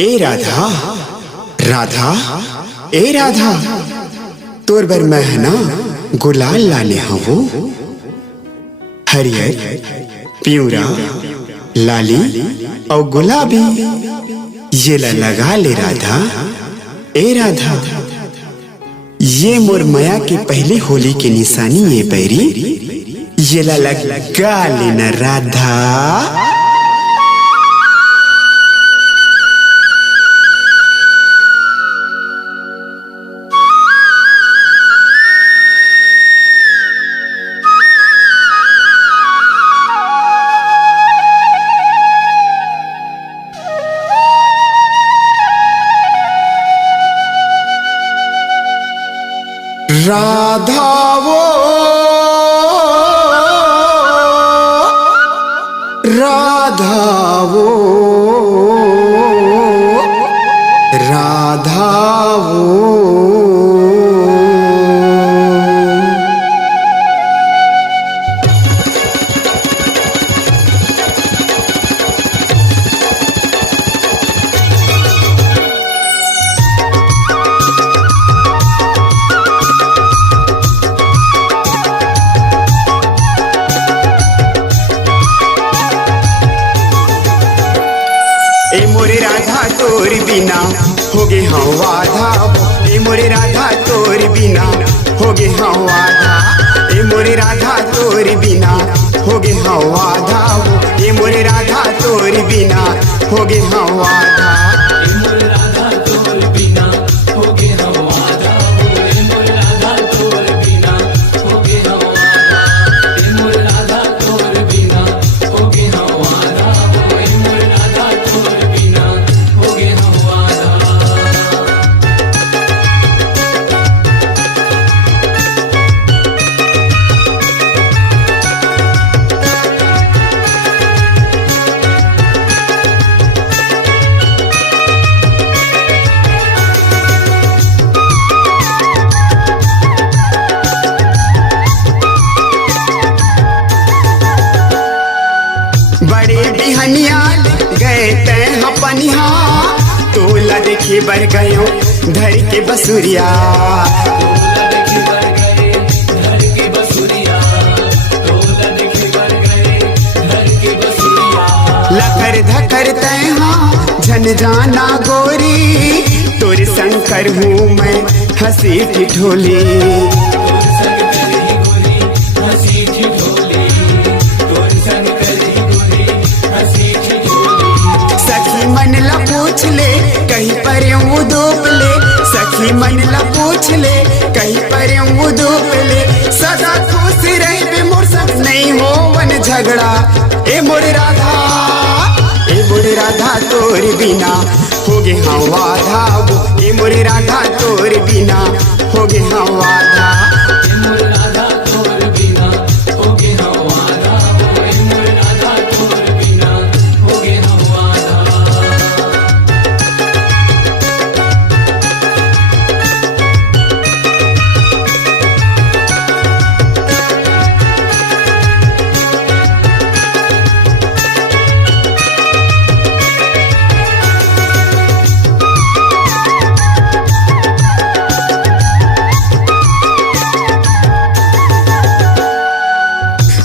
ए राधा राधा ए राधा तोर बर महना गुलाल लाने हवो। हरियर पिउरा लाली और गुलाबी ये लगा ले राधा। ए राधा ये मोर माया के पहले होली की निशानी ये पैरी ये लगा लेना राधा। राधा वो राधा वो राधा वो ए मोरे राधा तोर बिना होगे हाँ वादा। ए मोरे राधा तोर बिना होगे हाँ वादा। ए मोरे राधा तोर बिना होगे हाँ वादा। ए मोरे राधा तोर बिना होगे हाँ वादा। बड़े बिहनिया गए तैं पनिया तोला देखे बर गयो धर के बसुरिया। लकर धकर तैं झन जाना गोरी तोर शंकर हूँ मैं हंसी ठिठोली। मन ला पूछ ले कहीं पर यूं धूप ले। सखी मन ला पूछ ले कहीं पर यूं धूप ले। सदा खुश रहे बे मोर सब नहीं हो वन झगड़ा। ए मोरे राधा ए मोरे राधा तोर बिना होगे हाँ वादा। ए मोरे राधा तोर बिना होगे हाँ वादा।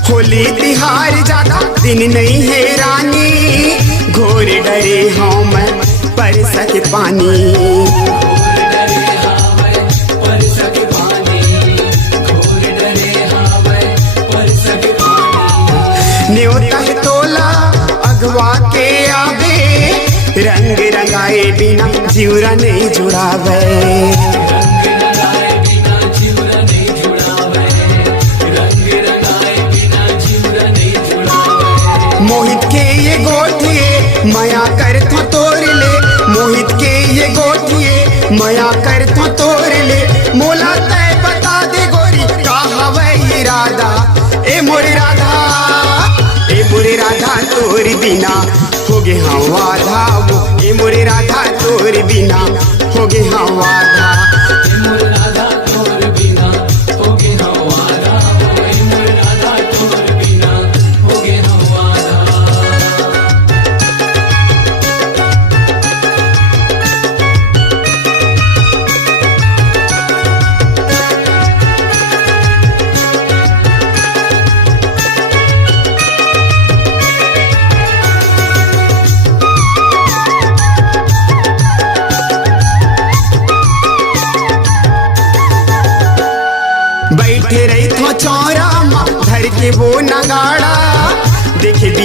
होली तिहार ज्यादा दिन नहीं है रानी। घोर डरे हाँ मैं परस के पानी। न्योता है तोला अगवा के आवे रंग रंगाए बिना जीवरा नहीं जुड़ावे। मोहित के ये गोठिए माया कर तो तोड़ ले। मोहित के ये गोठिए माया कर तो तोड़ ले। मोला तय बता दे गोरी कहाँ वही राधा। ए मोरे राधा ए मोरे राधा तोर बिना होगे हाँ वादा। ए मोरे राधा तोर बिना होगे हाँ वादा।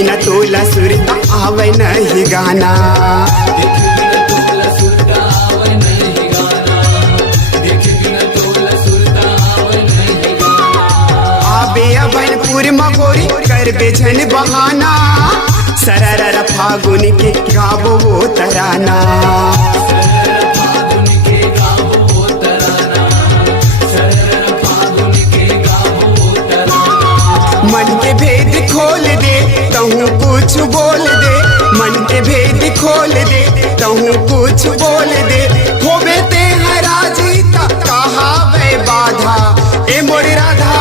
बिना तोला सुरता आवे नहीं गाना। आबे अभनपुर मगोरी कर बेझन बहाना, सरर फागुन के गावो वो तराना। मन के भेद खोल दे तहूँ कुछ बोल दे, मन के भेद खोल दे तहूँ कुछ बोल दे। होबे ते हराजीता कहा वे बाधा, ए मोरी राधा,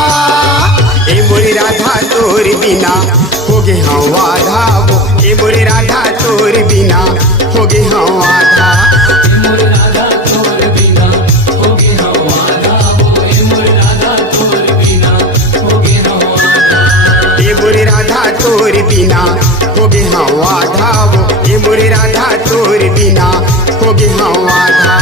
ए मोरी राधा तोर बिना होगे हम आधा वो, ए मोरी राधा तोर बिना होगे हम आधा। ए मोरी राधा तोर बिना होगे हम आधा वो, ए मोरी राधा तोर बिना होगे हम आधा। ए मोरी राधा तोर बिना होगे हम आधा वो, ए मोरी राधा तोर बिना होगे हम आधा।